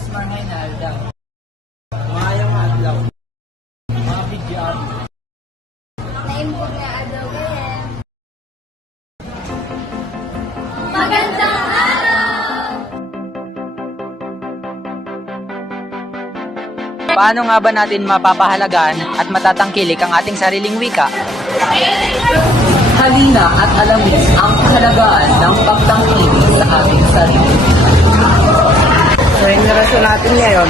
Buenas mga inaldaw. Mayang adlaw. Mga bigyan. Naimbog nga adaw ganyan. Magandang araw! Paano nga ba natin mapapahalagaan at matatangkilik ang ating sariling wika? Halina at alamin ang kahalagaan ng pagtangkilik sa ating sarili. Sa henerasyon natin ngayon,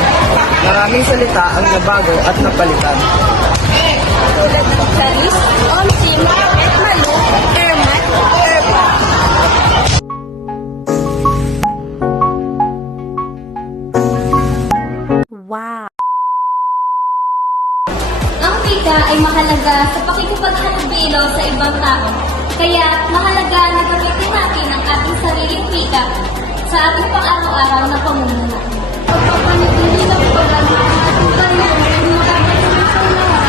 maraming salita ang nabago at napalitan. Tulad ng Charis, Omsim, Etmalu, Ermat, Erpa. Ang wika ay mahalaga sa pakikipaghalubilo sa ibang tao. Kaya mahalaga na gamitin natin ang ating sariling wika sa ating pang-araw-araw na pamumuno. Pagpapanatili ng paggamit ng ating panahon ay makakatulong sa lahat.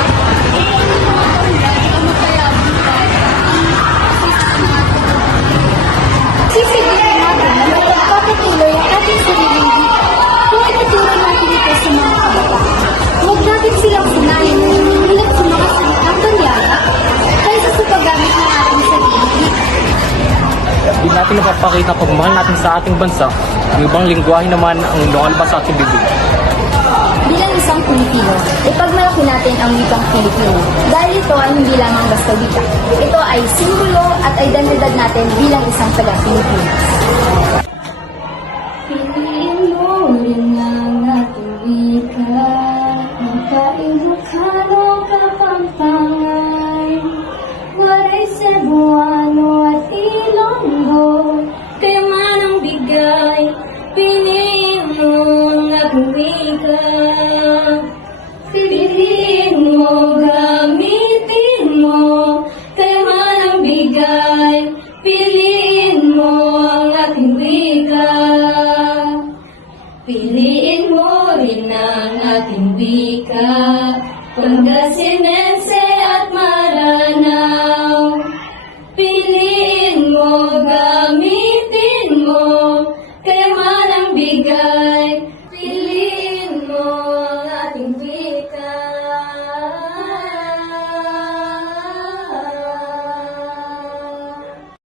Sisigilin natin na magpapatuloy ang ating sariling wika. Kung ituturo natin ito sa mga kabataan, huwag natin silang sanayin na naninilat sa mga salitang banyaga kaysa sa paggamit ng ating sariling wika. Di natin napapakita pagmahal natin sa ating bansa, ang ibang lingwahe naman ang lumalabas sa ating bibig. Bilang isang Pilipino, ipagmalaki natin ang wikang Pilipino dahil ito ay hindi lamang basta wika. Ito ay simbolo at identidad natin bilang isang taga-Pilipinas. Piliin mo rin ang ating wika, magkainukano kapampangan, waray Cebuano at Ilonggo, kaya man ang bigay, piliin mo ang ating wika. Piliin mo, gamitin mo, kaya man ang bigay, piliin mo ang ating wika. Piliin mo rin ang ating wika, Pangasinense at Maranao. Piliin mo,